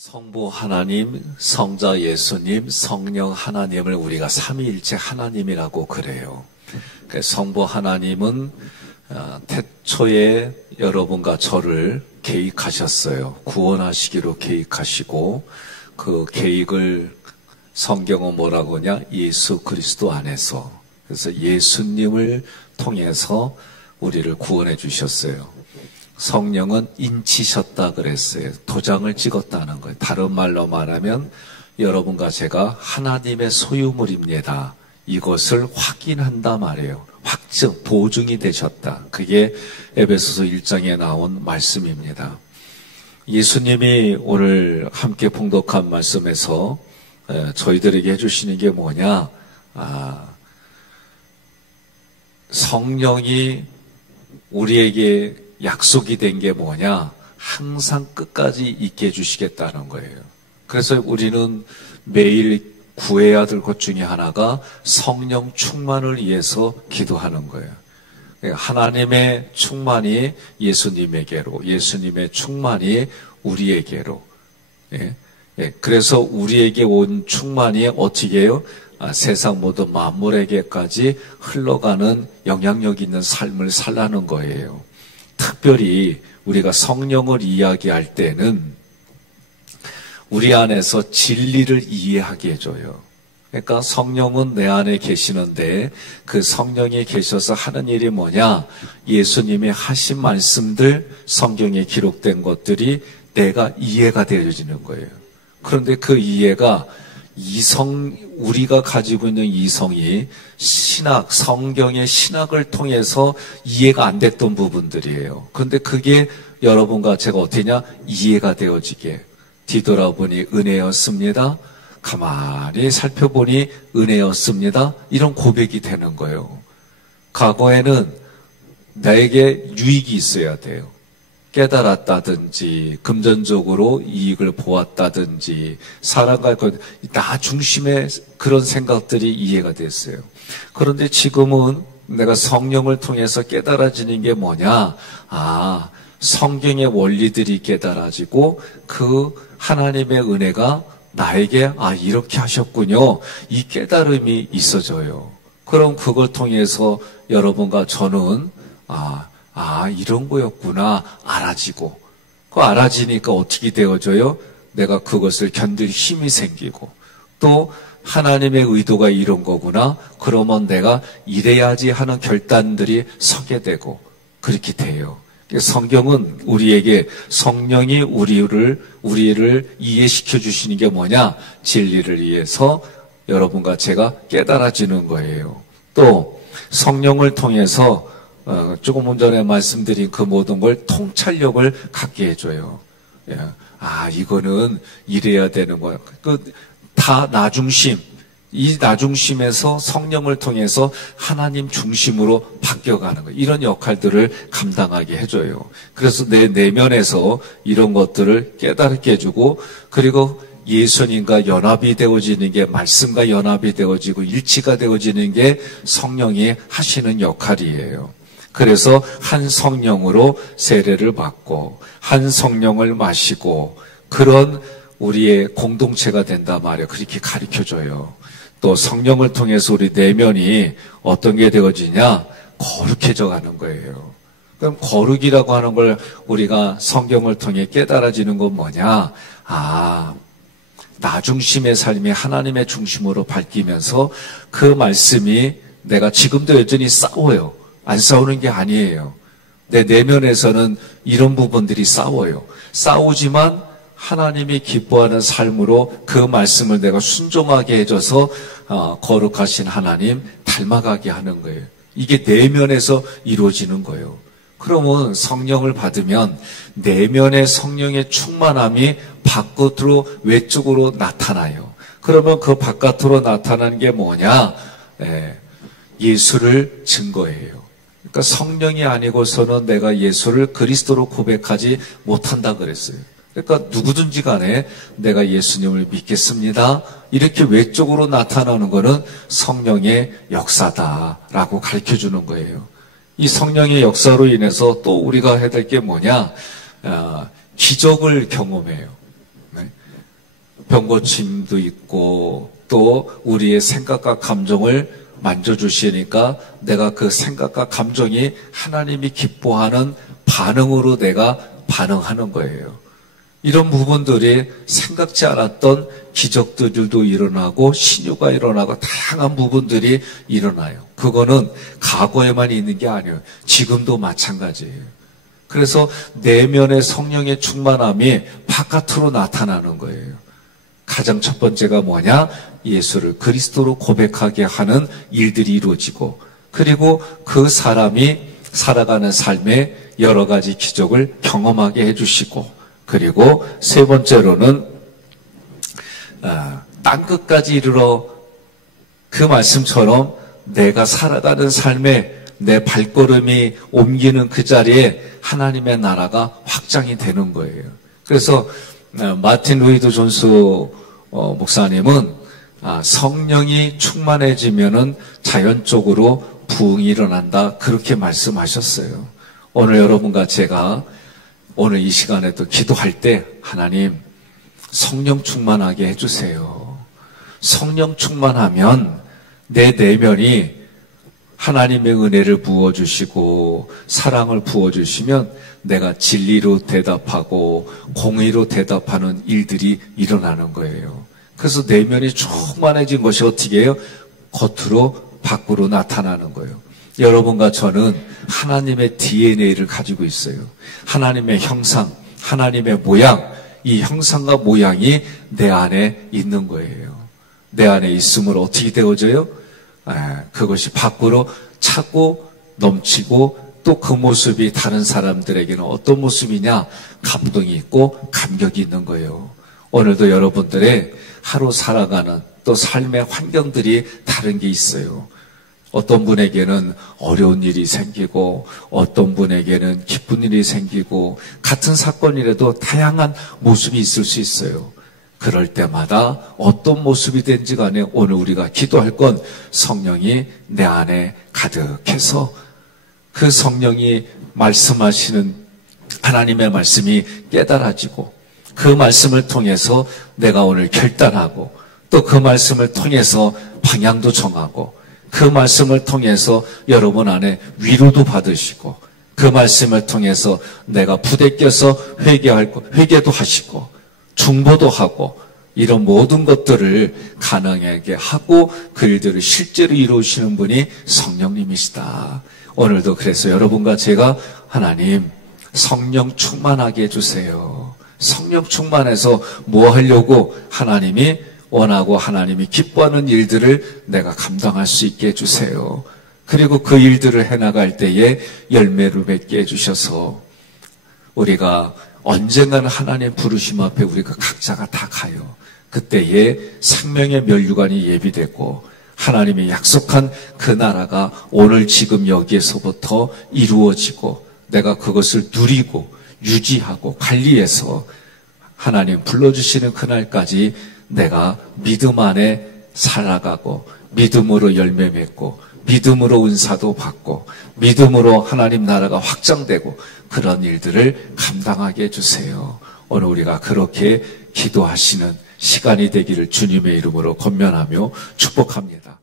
성부 하나님, 성자 예수님, 성령 하나님을 우리가 삼위일체 하나님이라고 그래요. 성부 하나님은 태초에 여러분과 저를 계획하셨어요. 구원하시기로 계획하시고 그 계획을 성경은 뭐라고 하냐? 예수 그리스도 안에서. 그래서 예수님을 통해서 우리를 구원해 주셨어요. 성령은 인치셨다 그랬어요. 도장을 찍었다는 거예요. 다른 말로 말하면 여러분과 제가 하나님의 소유물입니다. 이것을 확인한다 말이에요. 확증, 보증이 되셨다. 그게 에베소서 1장에 나온 말씀입니다. 예수님이 오늘 함께 봉독한 말씀에서 저희들에게 해주시는 게 뭐냐? 성령이 우리에게 약속이 된 게 뭐냐? 항상 끝까지 있게 해주시겠다는 거예요. 그래서 우리는 매일 구해야 될 것 중에 하나가 성령 충만을 위해서 기도하는 거예요. 하나님의 충만이 예수님에게로, 예수님의 충만이 우리에게로. 그래서 우리에게 온 충만이 어떻게 해요? 세상 모든 만물에게까지 흘러가는 영향력 있는 삶을 살라는 거예요. 특별히 우리가 성령을 이야기할 때는 우리 안에서 진리를 이해하게 해줘요. 그러니까 성령은 내 안에 계시는데 그 성령이 계셔서 하는 일이 뭐냐? 예수님이 하신 말씀들, 성경에 기록된 것들이 내가 이해가 되어지는 거예요. 그런데 그 이해가 우리가 가지고 있는 이성이 신학, 성경의 신학을 통해서 이해가 안 됐던 부분들이에요. 그런데 그게 여러분과 제가 어떻게냐? 이해가 되어지게. 뒤돌아보니 은혜였습니다. 가만히 살펴보니 은혜였습니다. 이런 고백이 되는 거예요. 과거에는 나에게 유익이 있어야 돼요. 깨달았다든지 금전적으로 이익을 보았다든지 사람과 나 중심의 그런 생각들이 이해가 됐어요. 그런데 지금은 내가 성령을 통해서 깨달아지는 게 뭐냐? 성경의 원리들이 깨달아지고 그 하나님의 은혜가 나에게 이렇게 하셨군요. 이 깨달음이 있어져요. 그럼 그걸 통해서 여러분과 저는 이런 거였구나 알아지고 그 알아지니까 어떻게 되어져요? 내가 그것을 견딜 힘이 생기고 또 하나님의 의도가 이런 거구나 그러면 내가 이래야지 하는 결단들이 서게 되고 그렇게 돼요. 성경은 우리에게 성령이 우리를 이해시켜 주시는 게 뭐냐? 진리를 위해서 여러분과 제가 깨달아지는 거예요. 또 성령을 통해서 조금 전에 말씀드린 그 모든 걸 통찰력을 갖게 해줘요. 이거는 이래야 되는 거야. 다 나중심. 이 나중심에서 성령을 통해서 하나님 중심으로 바뀌어가는 거예요. 이런 역할들을 감당하게 해줘요. 그래서 내 내면에서 이런 것들을 깨닫게 해주고 그리고 예수님과 연합이 되어지는 게 말씀과 연합이 되어지고 일치가 되어지는 게 성령이 하시는 역할이에요. 그래서 한 성령으로 세례를 받고 한 성령을 마시고 그런 우리의 공동체가 된단 말이에요. 그렇게 가르쳐줘요. 또 성령을 통해서 우리 내면이 어떤 게 되어지냐? 거룩해져 가는 거예요. 그럼 거룩이라고 하는 걸 우리가 성경을 통해 깨달아지는 건 뭐냐? 나 중심의 삶이 하나님의 중심으로 바뀌면서 그 말씀이 내가 지금도 여전히 싸워요. 안 싸우는 게 아니에요. 내 내면에서는 이런 부분들이 싸워요. 싸우지만 하나님이 기뻐하는 삶으로 그 말씀을 내가 순종하게 해줘서 거룩하신 하나님 닮아가게 하는 거예요. 이게 내면에서 이루어지는 거예요. 그러면 성령을 받으면 내면의 성령의 충만함이 바깥으로 외적으로 나타나요. 그러면 그 바깥으로 나타나는 게 뭐냐? 예수를 증거해요. 그러니까 성령이 아니고서는 내가 예수를 그리스도로 고백하지 못한다 그랬어요. 그러니까 누구든지 간에 내가 예수님을 믿겠습니다. 이렇게 외적으로 나타나는 것은 성령의 역사다라고 가르쳐주는 거예요. 이 성령의 역사로 인해서 또 우리가 해야 될 게 뭐냐? 기적을 경험해요. 병고침도 있고 또 우리의 생각과 감정을 만져주시니까 내가 그 생각과 감정이 하나님이 기뻐하는 반응으로 내가 반응하는 거예요. 이런 부분들이 생각지 않았던 기적들도 일어나고 신유가 일어나고 다양한 부분들이 일어나요. 그거는 과거에만 있는 게 아니에요. 지금도 마찬가지예요. 그래서 내면의 성령의 충만함이 바깥으로 나타나는 거예요. 가장 첫 번째가 뭐냐? 예수를 그리스도로 고백하게 하는 일들이 이루어지고, 그리고 그 사람이 살아가는 삶에 여러 가지 기적을 경험하게 해주시고, 그리고 세 번째로는 땅끝까지 이르러 그 말씀처럼 내가 살아가는 삶에 내 발걸음이 옮기는 그 자리에 하나님의 나라가 확장이 되는 거예요. 그래서 마틴 루이드 존스 목사님은 성령이 충만해지면은 자연적으로 부흥이 일어난다, 그렇게 말씀하셨어요. 오늘 여러분과 제가 오늘 이 시간에 또 기도할 때 하나님 성령 충만하게 해주세요. 성령 충만하면 내 내면이 하나님의 은혜를 부어주시고 사랑을 부어주시면 내가 진리로 대답하고 공의로 대답하는 일들이 일어나는 거예요. 그래서 내면이 충만해진 것이 어떻게 해요? 겉으로 밖으로 나타나는 거예요. 여러분과 저는 하나님의 DNA를 가지고 있어요. 하나님의 형상, 하나님의 모양, 이 형상과 모양이 내 안에 있는 거예요. 내 안에 있음을 어떻게 되어져요? 그것이 밖으로 차고 넘치고 또 그 모습이 다른 사람들에게는 어떤 모습이냐? 감동이 있고 감격이 있는 거예요. 오늘도 여러분들의 하루 살아가는 또 삶의 환경들이 다른 게 있어요. 어떤 분에게는 어려운 일이 생기고 어떤 분에게는 기쁜 일이 생기고 같은 사건이라도 다양한 모습이 있을 수 있어요. 그럴 때마다 어떤 모습이 된지 간에 오늘 우리가 기도할 건 성령이 내 안에 가득해서 그 성령이 말씀하시는 하나님의 말씀이 깨달아지고 그 말씀을 통해서 내가 오늘 결단하고 또 그 말씀을 통해서 방향도 정하고 그 말씀을 통해서 여러분 안에 위로도 받으시고 그 말씀을 통해서 내가 부대껴서 회개도 하시고 중보도 하고 이런 모든 것들을 가능하게 하고 그 일들을 실제로 이루시는 분이 성령님이시다. 오늘도 그래서 여러분과 제가 하나님 성령 충만하게 해주세요. 성령 충만해서 뭐 하려고 하나님이 원하고 하나님이 기뻐하는 일들을 내가 감당할 수 있게 해주세요. 그리고 그 일들을 해나갈 때에 열매를 맺게 해주셔서 우리가 언젠가는 하나님 부르심 앞에 우리가 각자가 다 가요. 그때에 생명의 면류관이 예비되고 하나님이 약속한 그 나라가 오늘 지금 여기에서부터 이루어지고 내가 그것을 누리고 유지하고 관리해서 하나님 불러주시는 그날까지 내가 믿음 안에 살아가고 믿음으로 열매 맺고 믿음으로 은사도 받고 믿음으로 하나님 나라가 확장되고 그런 일들을 감당하게 해주세요. 오늘 우리가 그렇게 기도하시는 시간이 되기를 주님의 이름으로 권면하며 축복합니다.